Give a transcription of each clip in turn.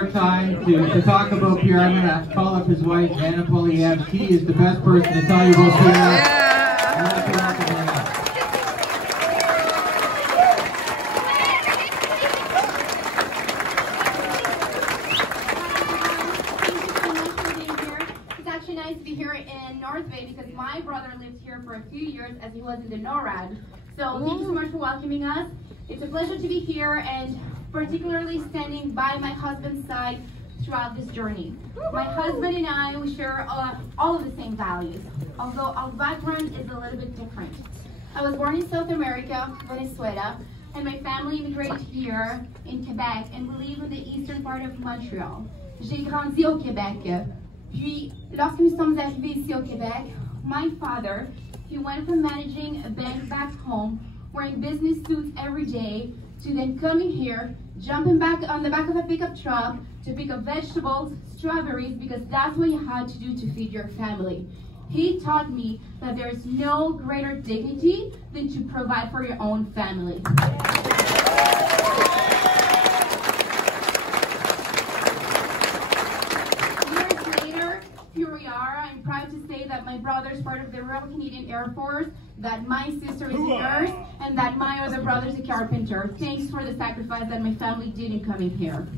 more time to talk about Pierre, I'm going to call up his wife, Anna Poilievre. She is the best person to tell you about Pierre. Nice to be here in North Bay because my brother lived here for a few years as he was in the NORAD. So thank you so much for welcoming us. It's a pleasure to be here and particularly standing by my husband's side throughout this journey. My husband and I, we share all of the same values, although our background is a little bit different. I was born in South America, Venezuela, and my family immigrated here in Quebec and we live in the eastern part of Montreal. J'ai grandi au Québec. Puis, lorsque nous sommes arrivés ici au Québec, my father, he went from managing a bank back home, wearing business suits every day, to then coming here, jumping back on the back of a pickup truck to pick up vegetables, strawberries, because that's what you had to do to feed your family. He taught me that there is no greater dignity than to provide for your own family. Here we are. I'm proud to say that my brother is part of the Royal Canadian Air Force, that my sister is a nurse, and that my other brother is a carpenter. Thanks for the sacrifice that my family did in coming here.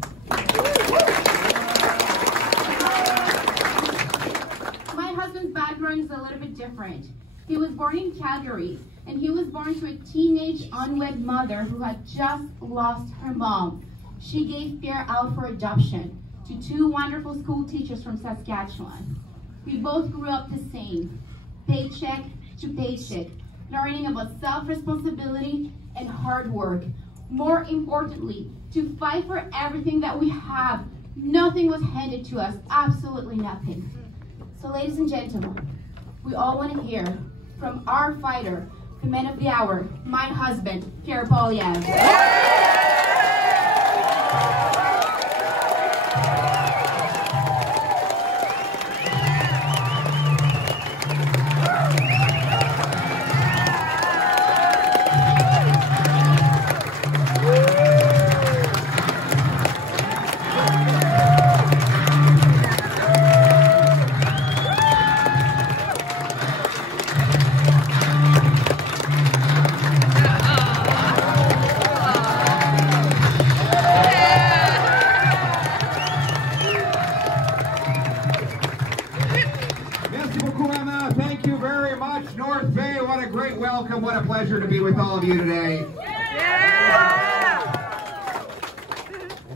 My husband's background is a little bit different. He was born in Calgary, and he was born to a teenage unwed mother who had just lost her mom. She gave Pierre out for adoption to two wonderful school teachers from Saskatchewan. We both grew up the same, paycheck to paycheck, learning about self-responsibility and hard work. More importantly, to fight for everything that we have. Nothing was handed to us, absolutely nothing. So ladies and gentlemen, we all want to hear from our fighter, the man of the hour, my husband, Pierre Poilievre. Thank you very much, North Bay. What a great welcome. What a pleasure to be with all of you today. Yeah.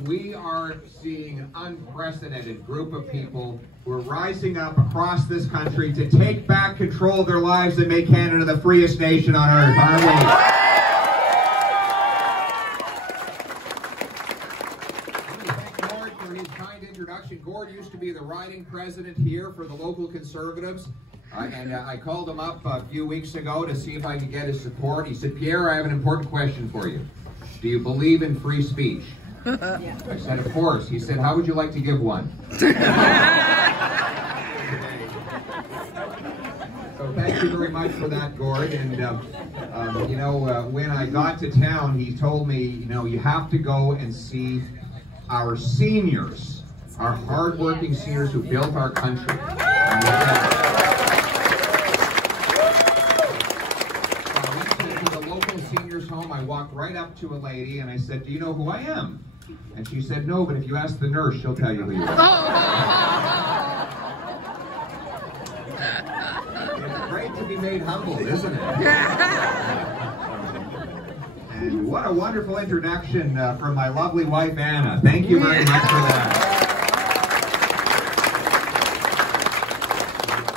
We are seeing an unprecedented group of people who are rising up across this country to take back control of their lives and make Canada the freest nation on earth, aren't we? Gord used to be the riding president here for the local Conservatives, and I called him up a few weeks ago to see if I could get his support. He said, Pierre, I have an important question for you. Do you believe in free speech? Yeah. I said, of course. He said, how would you like to give one? So thank you very much for that, Gord. And, you know, when I got to town, he told me, you know, you have to go and see our seniors, our hard-working seniors who built our country. So I went to the local seniors home. I walked right up to a lady and I said, do you know who I am? And she said, no, but if you ask the nurse, she'll tell you who you are. It's great to be made humble, isn't it? And what a wonderful introduction from my lovely wife, Anna. Thank you very much for that.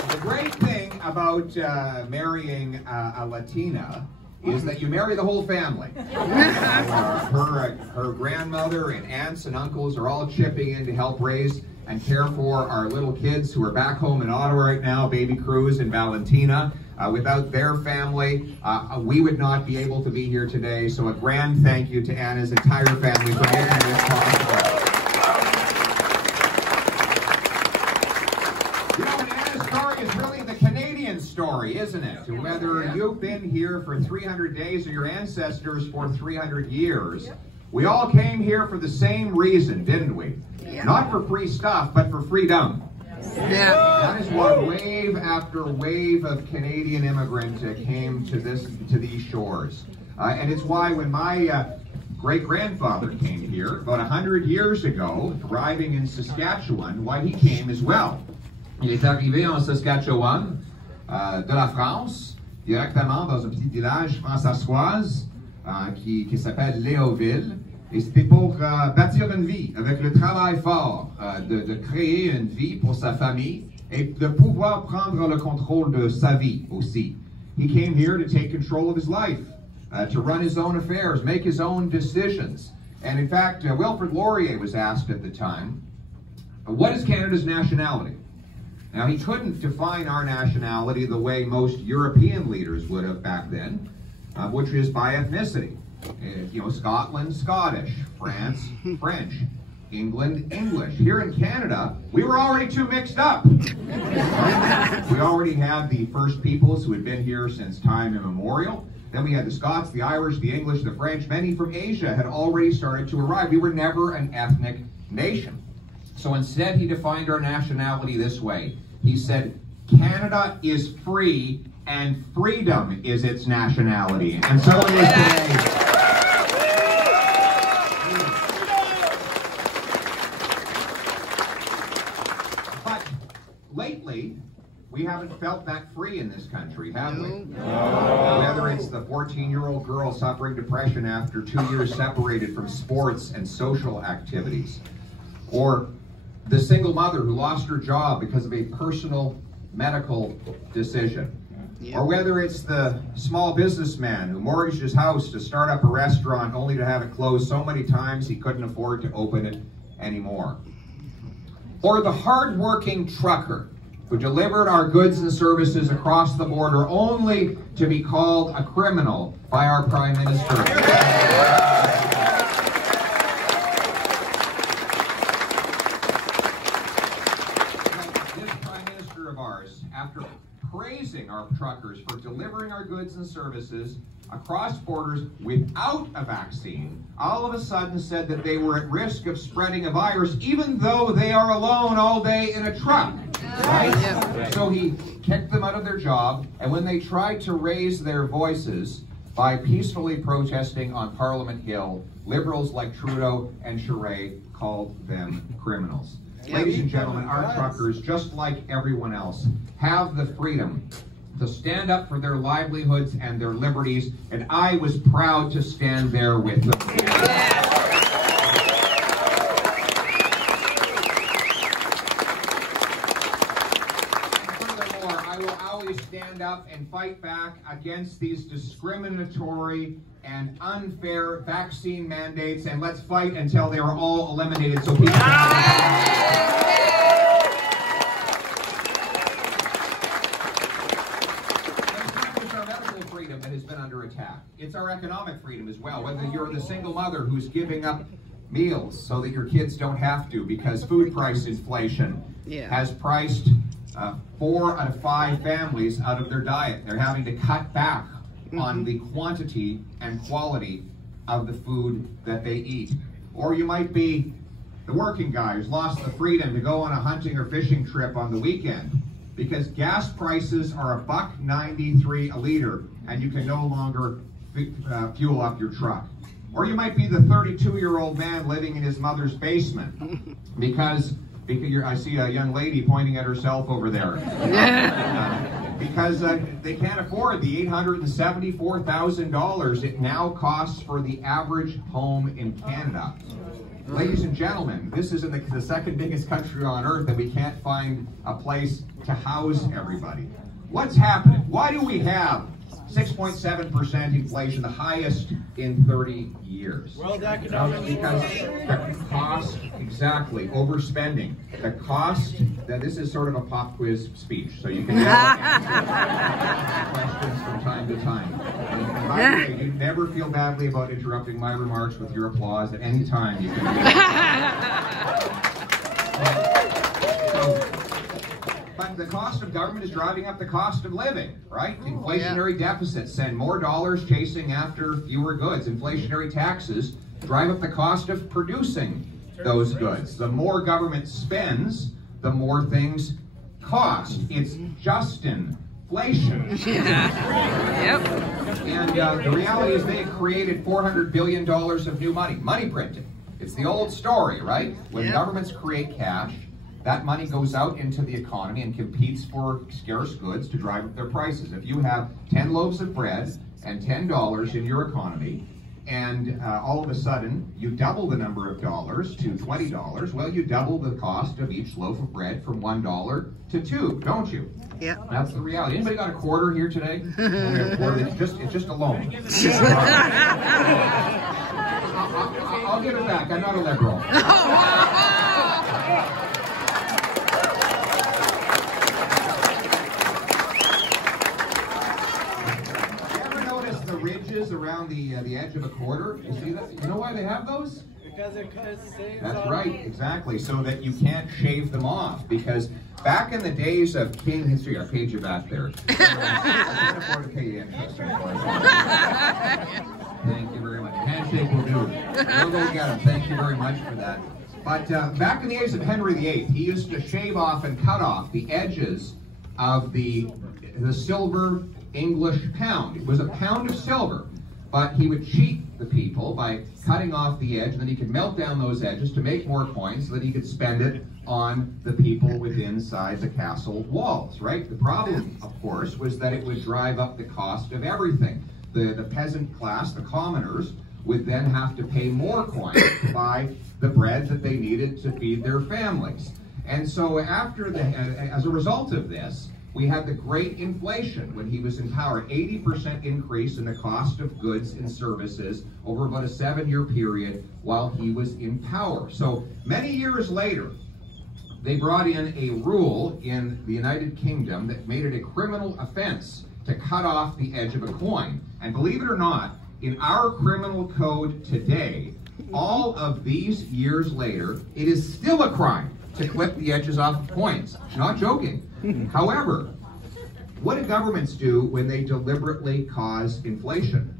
The great thing about marrying a Latina is that you marry the whole family. Her grandmother and aunts and uncles are all chipping in to help raise and care for our little kids who are back home in Ottawa right now, baby Cruz and Valentina. Without their family, we would not be able to be here today. So a grand thank you to Anna's entire family for making this possible. You know, Anna's story is really the Canadian story, isn't it? Whether you've been here for 300 days or your ancestors for 300 years, We all came here for the same reason, didn't we? Yeah. Not for free stuff, but for freedom. Yeah. That is why wave after wave of Canadian immigrants came to these shores. And it's why when my great-grandfather came here about 100 years ago, arriving in Saskatchewan, why he came as well. Il est arrivé en Saskatchewan, de la France, directement dans un petit village françaissoise qui s'appelle Léoville. Et c'était pour bâtir une vie, avec le travail fort, de créer une vie pour sa famille et de pouvoir prendre le contrôle de sa vie aussi. He came here to take control of his life, to run his own affairs, make his own decisions. And in fact, Wilfrid Laurier was asked at the time, what is Canada's nationality? Now, he couldn't define our nationality the way most European leaders would have back then, which is by ethnicity. You know, Scotland, Scottish, France, French, England, English. Here in Canada, we were already too mixed up. We already had the first peoples who had been here since time immemorial. Then we had the Scots, the Irish, the English, the French. Many from Asia had already started to arrive. We were never an ethnic nation. So instead, he defined our nationality this way. He said, Canada is free and freedom is its nationality. And so it is today. But lately, we haven't felt that free in this country, have we? No. Whether it's the 14-year-old girl suffering depression after 2 years separated from sports and social activities, or the single mother who lost her job because of a personal medical decision. Or whether it's the small businessman who mortgaged his house to start up a restaurant only to have it closed so many times he couldn't afford to open it anymore. Or the hard-working trucker who delivered our goods and services across the border only to be called a criminal by our Prime Minister. After praising our truckers for delivering our goods and services across borders without a vaccine, all of a sudden said that they were at risk of spreading a virus even though they are alone all day in a truck. Right? Yeah. So he kicked them out of their job, and when they tried to raise their voices by peacefully protesting on Parliament Hill, liberals like Trudeau and Charest called them criminals. Ladies and gentlemen, our truckers, just like everyone else, have the freedom to stand up for their livelihoods and their liberties, and I was proud to stand there with them. Furthermore, I will always stand up and fight back against these discriminatory and unfair vaccine mandates, and let's fight until they are all eliminated so people that has been under attack. It's our economic freedom as well. Whether you're the single mother who's giving up meals so that your kids don't have to because food price inflation has priced 4 out of 5 families out of their diet. They're having to cut back on the quantity and quality of the food that they eat. Or you might be the working guy who's lost the freedom to go on a hunting or fishing trip on the weekend because gas prices are $1.93 a liter and you can no longer fuel up your truck. Or you might be the 32-year-old man living in his mother's basement because I see a young lady pointing at herself over there. Because they can't afford the $874,000 it now costs for the average home in Canada. Ladies and gentlemen, this is in the second biggest country on earth, and we can't find a place to house everybody. What's happening? Why do we have 6.7% inflation, the highest in 30 years? World Economic Because the cost, exactly, overspending. The cost, this is sort of a pop quiz speech, so you can ask questions from time to time. And by the way, you never feel badly about interrupting my remarks with your applause at any time. You can But the cost of government is driving up the cost of living, right? Inflationary deficits send more dollars chasing after fewer goods. Inflationary taxes drive up the cost of producing those goods. The more government spends, the more things cost. It's just inflation. Yep. And the reality is they created $400 billion of new money printing. It's the old story, right? When governments create cash, that money goes out into the economy and competes for scarce goods to drive up their prices. If you have 10 loaves of bread and $10 in your economy, and all of a sudden you double the number of dollars to $20, well, you double the cost of each loaf of bread from $1 to $2, don't you? Yeah. That's the reality. Anybody got a quarter here today? Only a quarter. It's just a loan. I'll give it back. I'm not a liberal. Ridges around the edge of a quarter. You see that? You know why they have those? Because it saves. That's right, exactly. So that you can't shave them off. Because back in the days of King history, I paid you back there. I can't afford to pay you interest. Thank you very much. Handshake will do. We'll go get him. Thank you very much for that. But back in the days of Henry VIII, he used to shave off and cut off the edges of the silver English pound. It was a pound of silver, but he would cheat the people by cutting off the edge, and then he could melt down those edges to make more coins so that he could spend it on the people within inside the castle walls, right? The problem, of course, was that it would drive up the cost of everything. The peasant class, the commoners, would then have to pay more coins to buy the bread that they needed to feed their families. And so as a result of this, we had the great inflation when he was in power, 80% increase in the cost of goods and services over about a 7-year period while he was in power. So many years later, they brought in a rule in the United Kingdom that made it a criminal offense to cut off the edge of a coin. And believe it or not, in our criminal code today, all of these years later, it is still a crime to clip the edges off of coins. Not joking. However, what do governments do when they deliberately cause inflation?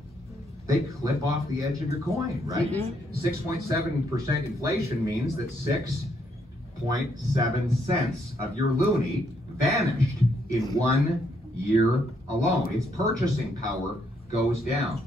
They clip off the edge of your coin, right? 6.7% inflation means that 6.7 cents of your loonie vanished in 1 year alone. Its purchasing power goes down.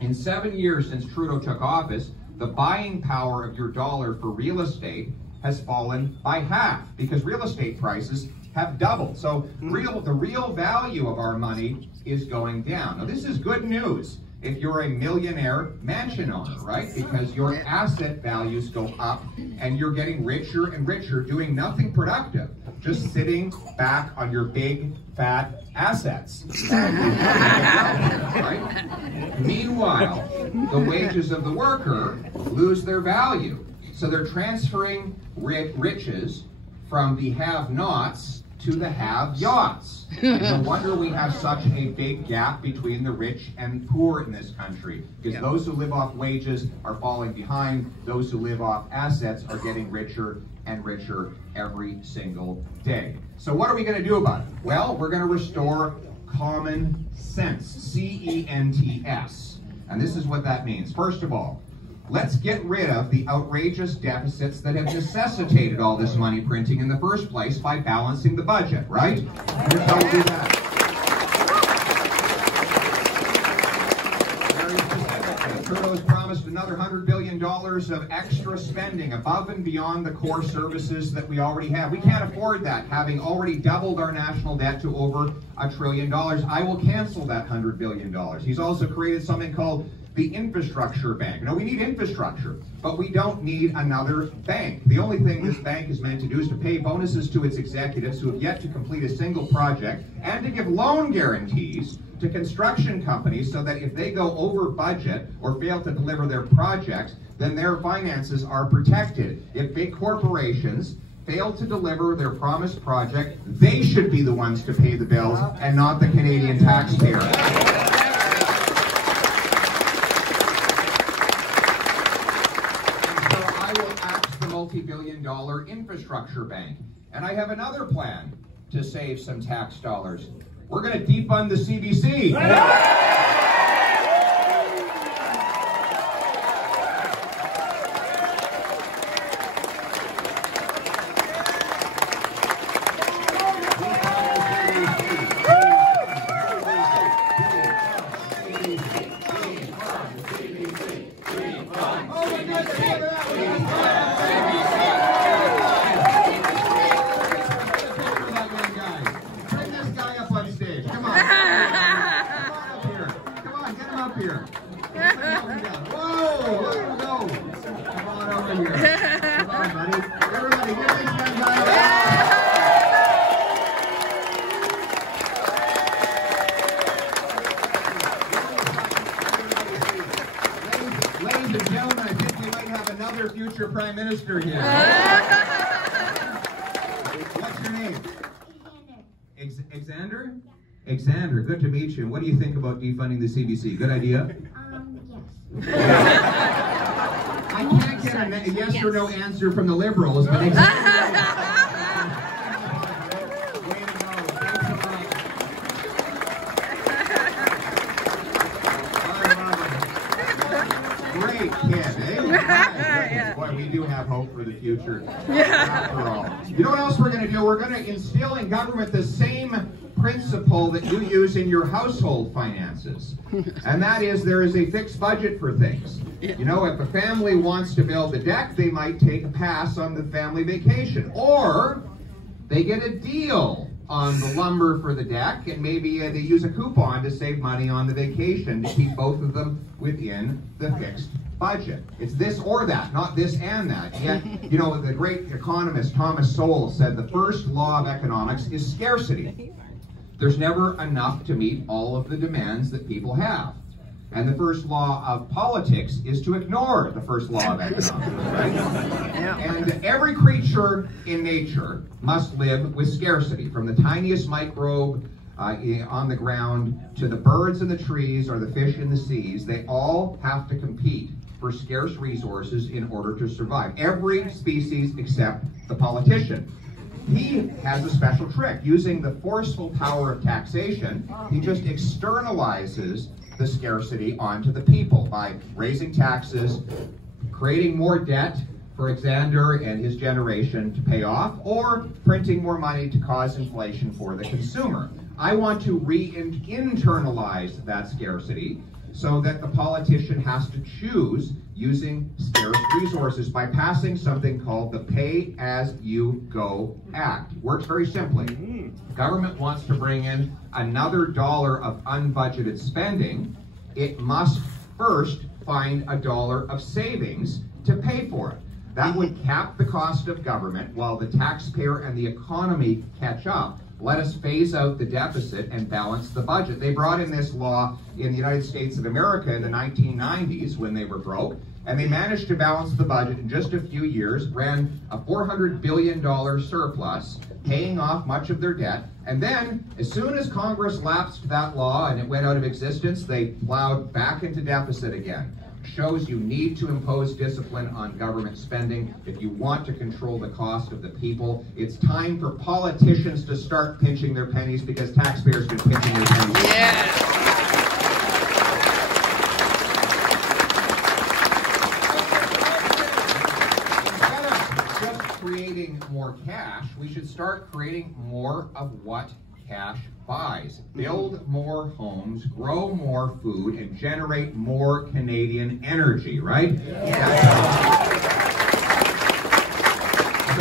In 7 years since Trudeau took office, the buying power of your dollar for real estate has fallen by half because real estate prices have doubled. So the real value of our money is going down. Now this is good news if you're a millionaire mansion owner, right? Because your asset values go up and you're getting richer and richer doing nothing productive, just sitting back on your big fat assets. Right? Meanwhile, the wages of the worker lose their value. So they're transferring riches from the have-nots to the have-yachts. No wonder we have such a big gap between the rich and poor in this country, because those who live off wages are falling behind, those who live off assets are getting richer and richer every single day. So what are we going to do about it? Well, we're going to restore common sense, C-E-N-T-S. And this is what that means. First of all, let's get rid of the outrageous deficits that have necessitated all this money printing in the first place by balancing the budget, right? Here's how we do that. Very specifically, Trudeau's promised another $100 billion of extra spending above and beyond the core services that we already have. We can't afford that, having already doubled our national debt to over $1 trillion. I will cancel that $100 billion. He's also created something called the infrastructure bank. Now, we need infrastructure, but we don't need another bank. The only thing this bank is meant to do is to pay bonuses to its executives who have yet to complete a single project, and to give loan guarantees to construction companies so that if they go over budget or fail to deliver their projects, then their finances are protected. If big corporations fail to deliver their promised project, they should be the ones to pay the bills and not the Canadian taxpayer. Multi-billion-dollar infrastructure bank. And I have another plan to save some tax dollars. We're going to defund the CBC. here. Whoa, look at him go. Come on over here. Come on, buddy. Everybody, give these guys a hand. Ladies and gentlemen, I think we might have another future Prime Minister here. What's your name? Xander? Yeah. Xander, good to meet you. What do you think about defunding the CBC? Good idea? Yes. I can't get a yes or no answer from the Liberals, but Xander. Great kid, eh? Boy, we do have hope for the future after all. You know what else we're going to do? We're going to instill in government the same principle that you use in your household finances. And that is, there is a fixed budget for things. You know, if a family wants to build a deck, they might take a pass on the family vacation. Or they get a deal on the lumber for the deck, and maybe they use a coupon to save money on the vacation to keep both of them within the fixed budget. It's this or that, not this and that. Yet, you know, the great economist Thomas Sowell said the first law of economics is scarcity. There's never enough to meet all of the demands that people have. And the first law of politics is to ignore the first law of economics, right? And every creature in nature must live with scarcity, from the tiniest microbe on the ground to the birds in the trees or the fish in the seas. They all have to compete for scarce resources in order to survive. Every species except the politician. He has a special trick. Using the forceful power of taxation, he just externalizes the scarcity onto the people by raising taxes, creating more debt for Xander and his generation to pay off, or printing more money to cause inflation for the consumer. I want to re-internalize that scarcity so that the politician has to choose using scarce resources by passing something called the Pay-As-You-Go Act. Works very simply. Government wants to bring in another dollar of unbudgeted spending. It must first find a dollar of savings to pay for it. That would cap the cost of government while the taxpayer and the economy catch up. Let us phase out the deficit and balance the budget. They brought in this law in the United States of America in the 1990s when they were broke, and they managed to balance the budget in just a few years, ran a $400 billion surplus, paying off much of their debt, and then, as soon as Congress lapsed that law and it went out of existence, they plowed back into deficit again. Shows you need to impose discipline on government spending if you want to control the cost of the people. It's time for politicians to start pinching their pennies because taxpayers have been pinching their pennies. Instead of just creating more cash, we should start creating more of what cash buys. Build more homes, grow more food, and generate more Canadian energy, right? So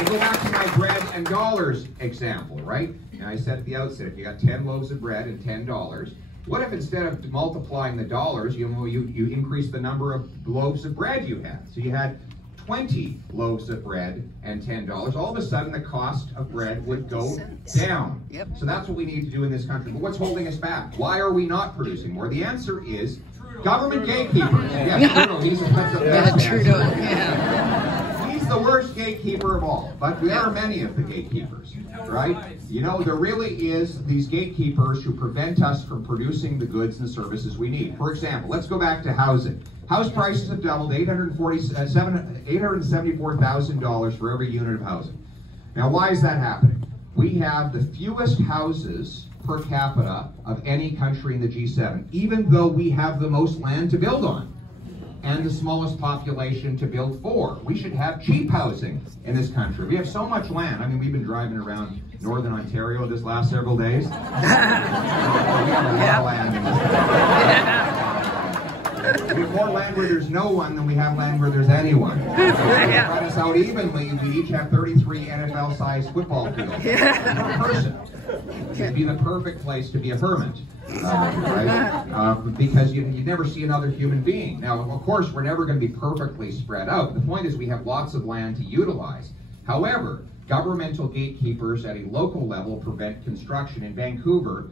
go back to my bread and dollars example, right? And I said at the outset, if you got 10 loaves of bread and $10, what if instead of multiplying the dollars, you increase the number of loaves of bread you had? So you had 20 loaves of bread and $10, all of a sudden the cost of bread would go down. So that's what we need to do in this country. But what's holding us back? Why are we not producing more? The answer is government gatekeepers. Yes, Trudeau, he's the best answer. He's the worst gatekeeper of all, but there are many of the gatekeepers, right? You know, there really is these gatekeepers who prevent us from producing the goods and services we need. For example, let's go back to housing. House prices have doubled, $874,000 for every unit of housing. Now, why is that happening? We have the fewest houses per capita of any country in the G7, even though we have the most land to build on and the smallest population to build for. We should have cheap housing in this country. We have so much land. I mean, we've been driving around Northern Ontario this last several days. We have a lot of land in this country. We have more land where there's no one than we have land where there's anyone. Spread us out evenly, we each have 33 NFL-sized football fields per person. It would be the perfect place to be a hermit. right? Because you never see another human being. Now, of course, we're never going to be perfectly spread out. The point is we have lots of land to utilize. However, governmental gatekeepers at a local level prevent construction. In Vancouver,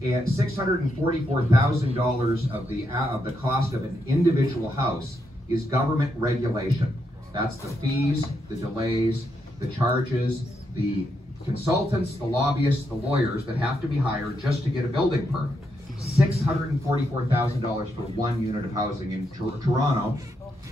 $644,000 of the cost of an individual house is government regulation. That's the fees, the delays, the charges, the consultants, the lobbyists, the lawyers that have to be hired just to get a building permit. $644,000 for one unit of housing in Toronto.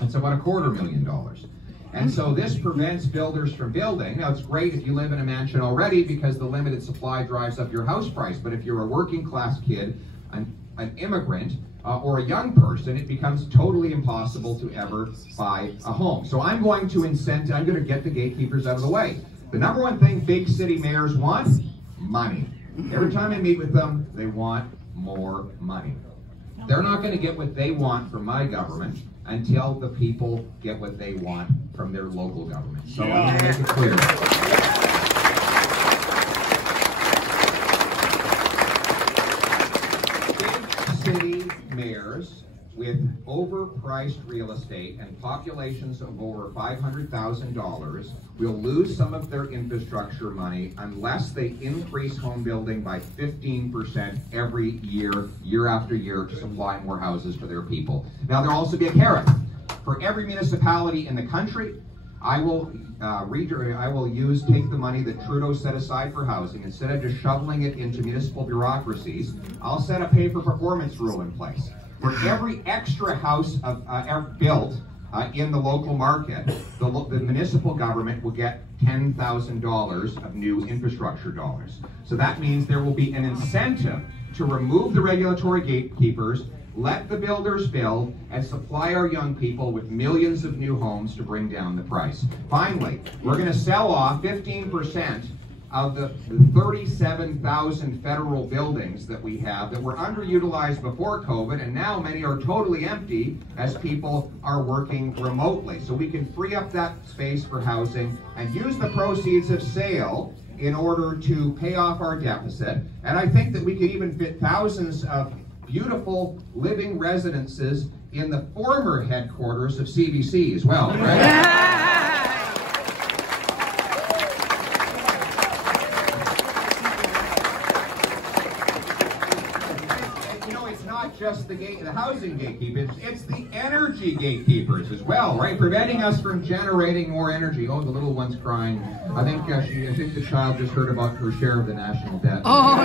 That's about $250,000. And so this prevents builders from building. Now, it's great if you live in a mansion already because the limited supply drives up your house price. But if you're a working class kid, an immigrant, or a young person, it becomes totally impossible to ever buy a home. So I'm going to get the gatekeepers out of the way. The number one thing big city mayors want? Money. Every time I meet with them, they want more money. They're not going to get what they want from my government until the people get what they want from their local government. So I'm going to make it clear. Big city mayors with overpriced real estate and populations of over $500,000 will lose some of their infrastructure money unless they increase home building by 15% every year, year after year, to supply more houses for their people. Now, there'll also be a carrot. For every municipality in the country, I will take the money that Trudeau set aside for housing. Instead of just shoveling it into municipal bureaucracies, I'll set a pay-for-performance rule in place. For every extra house built in the local market, the municipal government will get $10,000 of new infrastructure dollars. So that means there will be an incentive to remove the regulatory gatekeepers, let the builders build, and supply our young people with millions of new homes to bring down the price. Finally, we're going to sell off 15% of the 37,000 federal buildings that we have that were underutilized before COVID, and now many are totally empty as people are working remotely. So we can free up that space for housing and use the proceeds of sale in order to pay off our deficit. And I think that we could even fit thousands of beautiful living residences in the former headquarters of CBC as well, right? Just the housing gatekeepers, it's the energy gatekeepers as well, right? Preventing us from generating more energy. Oh, the little one's crying. I think the child just heard about her share of the national debt. Oh, no.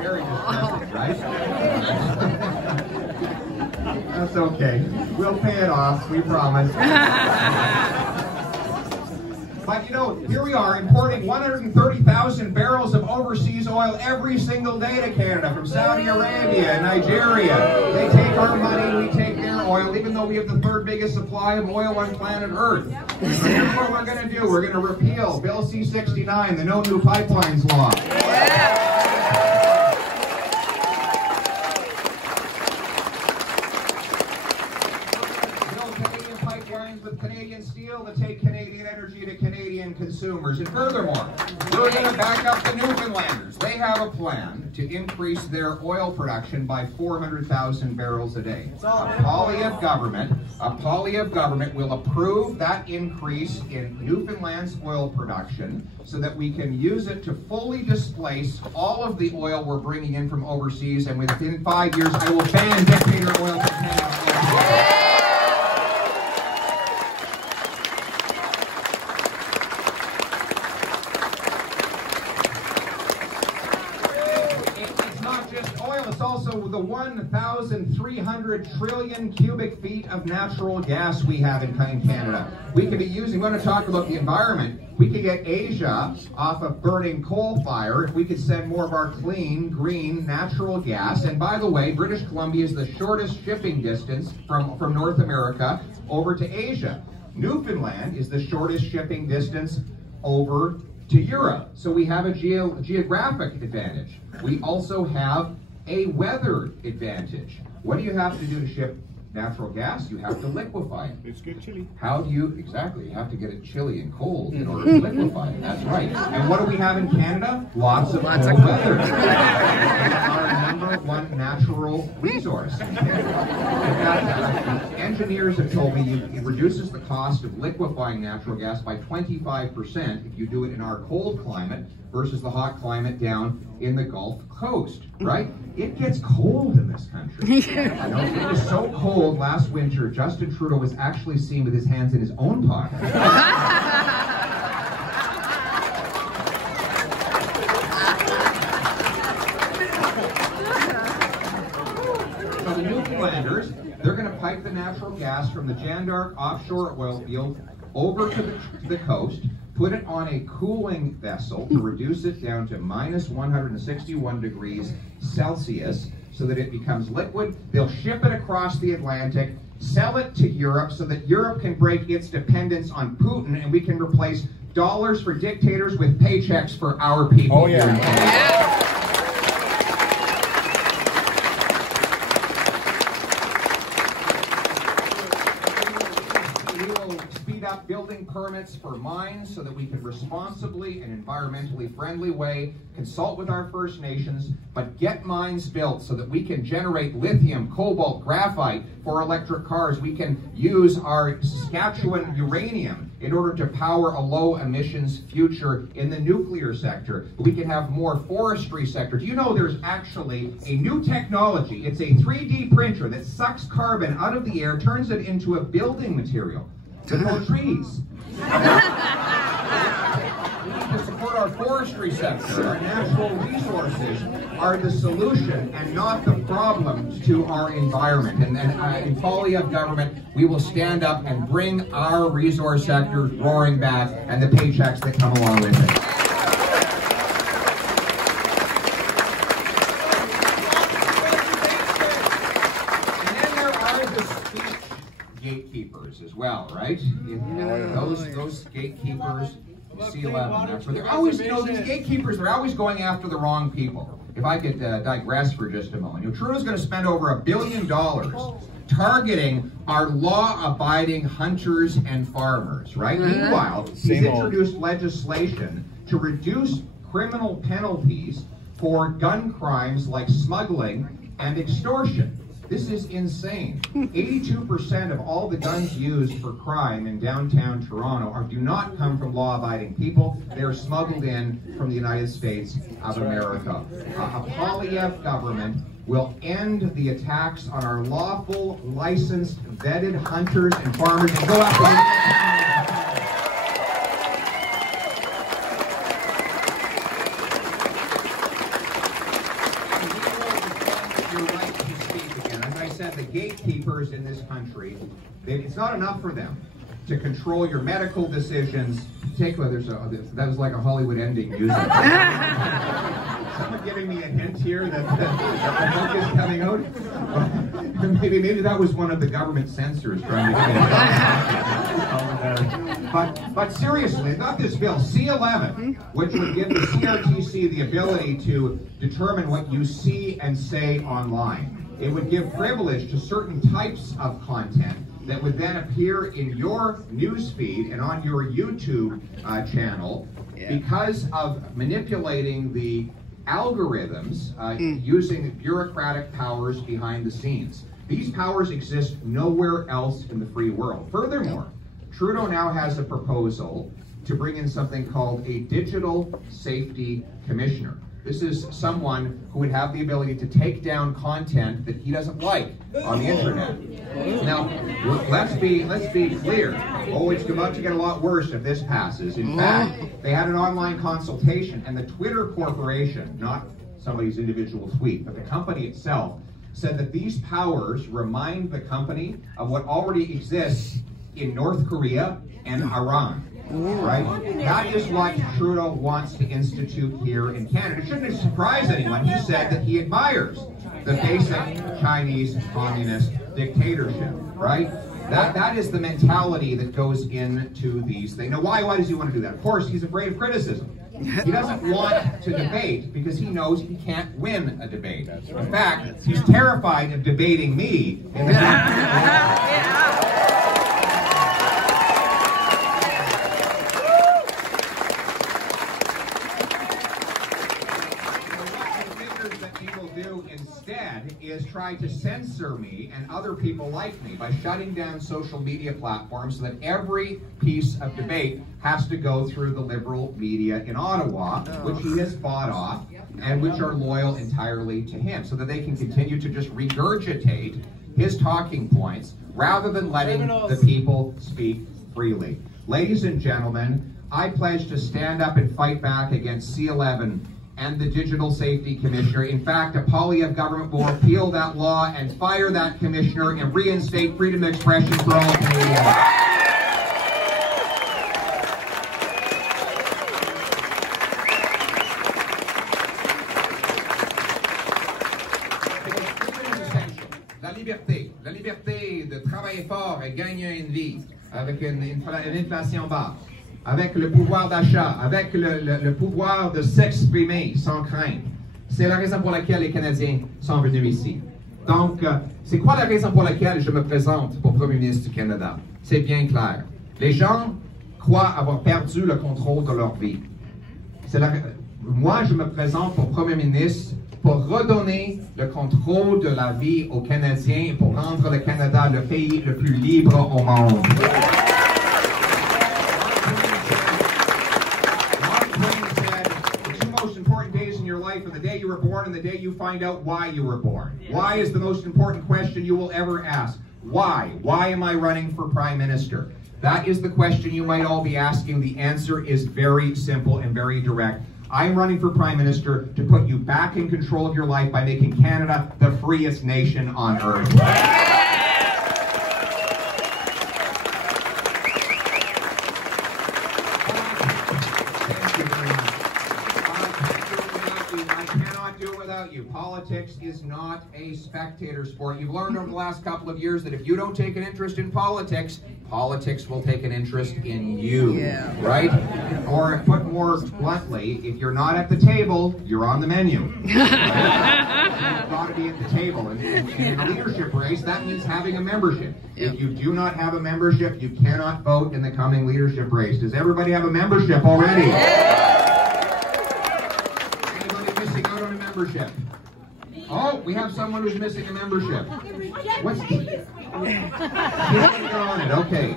Very distressing, right? That's okay. We'll pay it off, we promise. But you know, here we are importing 130,000 barrels of overseas oil every single day to Canada from Saudi Arabia and Nigeria. They take our money, we take their oil, even though we have the third biggest supply of oil on planet Earth. So here's what we're going to do. We're going to repeal Bill C-69, the No New Pipelines Law. With Canadian steel to take Canadian energy to Canadian consumers. And furthermore, we're going to back up the Newfoundlanders. They have a plan to increase their oil production by 400,000 barrels a day. A Poilievre government will approve that increase in Newfoundland's oil production so that we can use it to fully displace all of the oil we're bringing in from overseas, and within 5 years I will ban dictator oil from Canada. It's also the 1,300 trillion cubic feet of natural gas we have in Canada. We could be using, we're going to talk about the environment. We could get Asia off of burning coal fire if we could send more of our clean, green, natural gas. And by the way, British Columbia is the shortest shipping distance from North America over to Asia. Newfoundland is the shortest shipping distance over to Europe. So we have a geographic advantage. We also have a weather advantage. What do you have to do to ship natural gas, you have to liquefy it. It's good chili. How do you, exactly, you have to get it chilly and cold in order to liquefy it. That's right. And what do we have in Canada? Lots of cold weather. Our #1 natural resource in Canada. In fact, engineers have told me it reduces the cost of liquefying natural gas by 25% if you do it in our cold climate versus the hot climate down in the Gulf Coast, right? It gets cold in this country. I know it was so cold last winter, Justin Trudeau was actually seen with his hands in his own pocket. So the Newfoundlanders, they're going to pipe the natural gas from the Jandark offshore oil field over to the coast, put it on a cooling vessel to reduce it down to -161 degrees Celsius so that it becomes liquid. They'll ship it across the Atlantic, sell it to Europe so that Europe can break its dependence on Putin and we can replace dollars for dictators with paychecks for our people. Oh, yeah. Building permits for mines so that we can responsibly and environmentally friendly way consult with our First Nations, but get mines built so that we can generate lithium, cobalt, graphite for electric cars. We can use our Saskatchewan uranium in order to power a low emissions future in the nuclear sector. We can have more forestry sector. Do you know there's actually a new technology? It's a 3D printer that sucks carbon out of the air, turns it into a building material. To grow trees. We need to support our forestry sector. Our natural resources are the solution and not the problem to our environment. And in Poilievre government, we will stand up and bring our resource sector roaring back and the paychecks that come along with it. Gatekeepers as well, right? Those gatekeepers, C11, they're always, you know, these gatekeepers, they're always going after the wrong people. If I could digress for just a moment. You know, Trudeau's going to spend over $1 billion targeting our law-abiding hunters and farmers, right? Meanwhile, he's introduced legislation to reduce criminal penalties for gun crimes like smuggling and extortion. This is insane. 82% of all the guns used for crime in downtown Toronto do not come from law-abiding people. They are smuggled in from the United States of America. A Poilievre government will end the attacks on our lawful, licensed, vetted hunters and farmers and go after the gatekeepers in this country. It's not enough for them to control your medical decisions. That was like a Hollywood ending music. Someone giving me a hint here that the book is coming out? Maybe that was one of the government censors trying to get it. But seriously, not this bill, C11, which would give the CRTC the ability to determine what you see and say online. It would give privilege to certain types of content that would then appear in your news feed and on your YouTube channel because of manipulating the algorithms using bureaucratic powers behind the scenes. These powers exist nowhere else in the free world. Furthermore, Trudeau now has a proposal to bring in something called a Digital Safety Commissioner. This is someone who would have the ability to take down content that he doesn't like on the internet. Now, let's be clear. Oh, it's about to get a lot worse if this passes. In fact, they had an online consultation, and the Twitter Corporation, not somebody's individual tweet, but the company itself, said that these powers remind the company of what already exists in North Korea and Iran. Right? That is what Trudeau wants to institute here in Canada. It shouldn't surprise anyone. He said that he admires the basic Chinese communist dictatorship, right? That is the mentality that goes into these things. Now, why does he want to do that? Of course, he's afraid of criticism. He doesn't want to debate because he knows he can't win a debate. In fact, he's terrified of debating me in the instead is try to censor me and other people like me by shutting down social media platforms so that every piece of debate has to go through the liberal media in Ottawa, which he has bought off and which are loyal entirely to him, so that they can continue to just regurgitate his talking points rather than letting the people speak freely. Ladies and gentlemen, I pledge to stand up and fight back against C11 and the Digital Safety Commissioner. In fact, a Poilievre government will repeal that law and fire that commissioner and reinstate freedom of expression for all Canadians. La liberté de travailler fort et gagner une vie avec une inflation basse, avec le pouvoir d'achat, avec le pouvoir de s'exprimer sans crainte. C'est la raison pour laquelle les Canadiens sont venus ici. Donc, c'est quoi la raison pour laquelle je me présente pour Premier ministre du Canada? C'est bien clair. Les gens croient avoir perdu le contrôle de leur vie. Moi, je me présente pour Premier ministre pour redonner le contrôle de la vie aux Canadiens et pour rendre le Canada le pays le plus libre au monde. The day you were born and the day you find out why you were born. Why is the most important question you will ever ask. Why? Why am I running for Prime Minister? That is the question you might all be asking. The answer is very simple and very direct. I'm running for Prime Minister to put you back in control of your life by making Canada the freest nation on earth. Politics is not a spectator sport. You've learned over the last couple of years that if you don't take an interest in politics, politics will take an interest in you, right? Or put more bluntly, if you're not at the table, you're on the menu. Right? You've got to be at the table. And in a leadership race, that means having a membership. If you do not have a membership, you cannot vote in the coming leadership race. Does everybody have a membership already? Anybody missing out on a membership? Oh, we have someone who's missing a membership. What's she's on it, okay.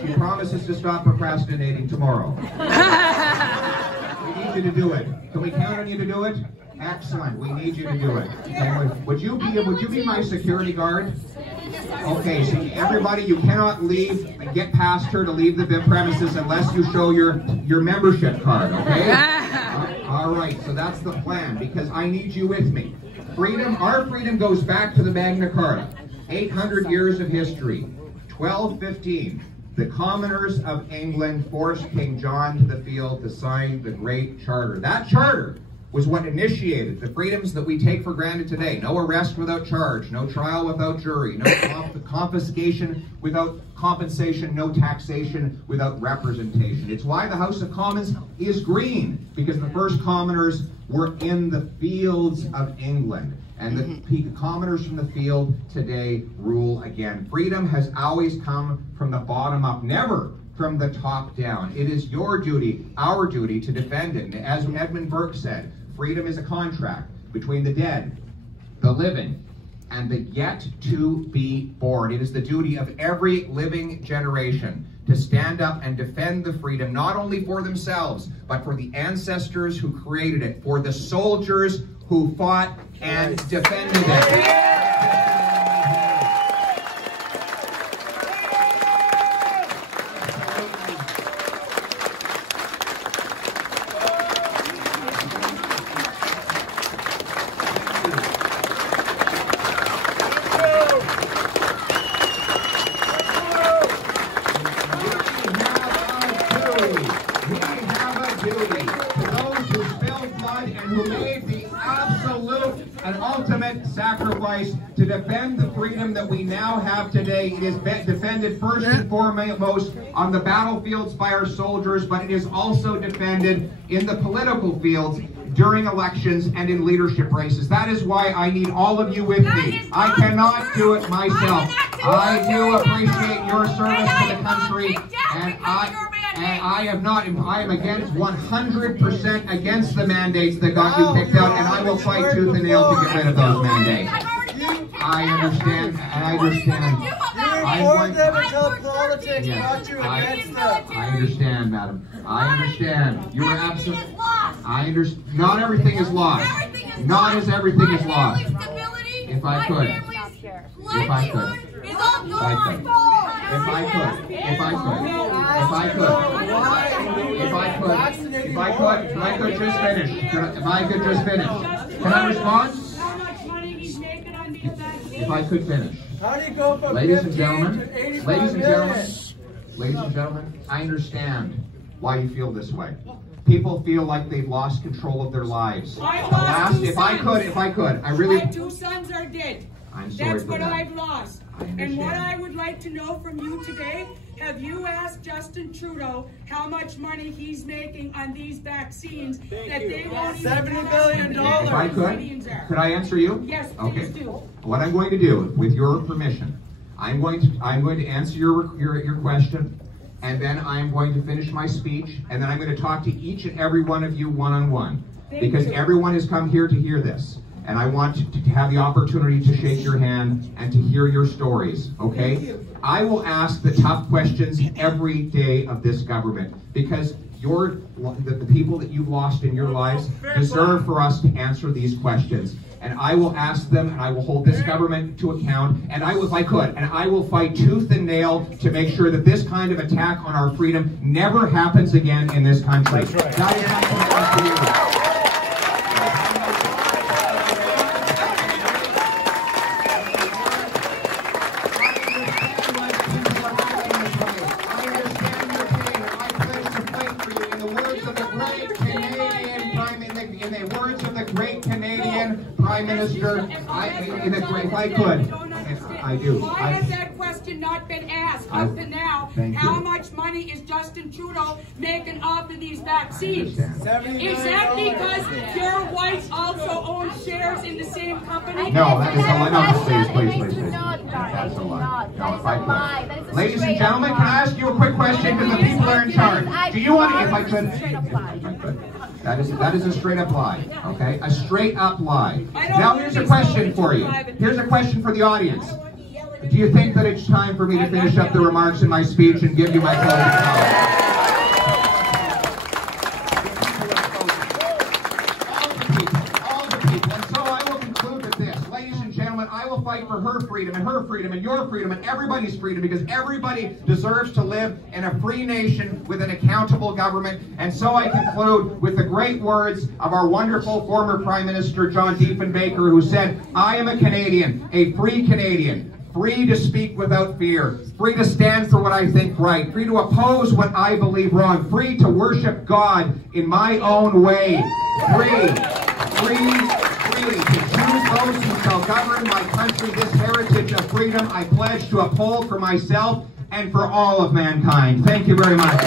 She promises to stop procrastinating tomorrow. We need you to do it. Can we count on you to do it? Excellent. We need you to do it. Okay, would you be my security guard? Okay, so everybody, you cannot leave and get past her to leave the premises unless you show your membership card, okay? All right, so that's the plan, because I need you with me. Freedom, our freedom goes back to the Magna Carta. 800 years of history. 1215, the commoners of England forced King John to the field to sign the Great Charter. That charter was what initiated the freedoms that we take for granted today. No arrest without charge, no trial without jury, no confiscation without compensation, no taxation without representation. It's why the House of Commons is green, because the first commoners were in the fields of England. And the commoners from the field today rule again. Freedom has always come from the bottom up, never from the top down. It is your duty, our duty, to defend it. And as Edmund Burke said, freedom is a contract between the dead, the living, and the yet to be born. It is the duty of every living generation to stand up and defend the freedom, not only for themselves, but for the ancestors who created it, for the soldiers who fought and defended it. an ultimate sacrifice to defend the freedom that we now have today. It is defended first and foremost on the battlefields by our soldiers, but it is also defended in the political fields during elections and in leadership races. That is why I need all of you with me. I cannot do it myself. I do appreciate your service to the country, and I am against 100% against the mandates that got you picked out, and I will fight tooth and nail to get rid of those mandates. I understand, and I understand. For them until politics brought you against them. I understand, madam. I understand. You are absolutely. I understand. Not everything is lost. Not as everything is lost. If I could. If I could. If I could. If I could. If I could. If I could. If I could. If I could. If I could just finish. If I could just finish. Can I respond? If I could finish. How do you go from Ladies and 15 gentlemen, to 85 ladies and million? gentlemen, ladies and gentlemen, I understand why you feel this way. People feel like they've lost control of their lives. If I could, I really. My 2 sons are dead. I'm sorry That's for what that. I've lost. I understand. And what I would like to know from you today, have you asked Justin Trudeau how much money he's making on these vaccines that they won't even $70 billion. If I could I answer you? Yes, Okay. please do. What I'm going to do, with your permission, I'm going to answer your question, and then I'm going to finish my speech, and then I'm going to talk to each and every one of you one-on-one, because everyone has come here to hear this. And I want to have the opportunity to shake your hand and to hear your stories, okay? I will ask the tough questions every day of this government, because the people that you've lost in your lives deserve for us to answer these questions. And I will ask them, and I will hold this government to account, and I will, if I could, and I will fight tooth and nail to make sure that this kind of attack on our freedom never happens again in this country. That's right. That is my commitment to you. Prime Minister, if I could, I do. Why has that question not been asked up to now? How much money is Justin Trudeau making off of these vaccines? Is that because your wife also owns shares in the same company? No, that is a lie. No, please. That's a lie. No, if I could. Ladies and gentlemen, can I ask you a quick question, because the people are in charge? Do you want to, if I could? That is a straight up lie, okay? A straight up lie. Now here's a question for you. Here's a question for the audience. Do you think that it's time for me to finish up the remarks in my speech and give you my closing comments? All the people. And so I will conclude with this. Ladies and gentlemen, I will fight for her freedom and your freedom and everybody's freedom, because everybody deserves to live in a free nation with an accountable government. And so I conclude with the great words of our wonderful former Prime Minister John Diefenbaker, who said, "I am a Canadian, a free Canadian, free to speak without fear, free to stand for what I think right, free to oppose what I believe wrong, free to worship God in my own way, freely to choose those who shall govern my country. This heritage of freedom I pledge to uphold for myself and for all of mankind." Thank you very much.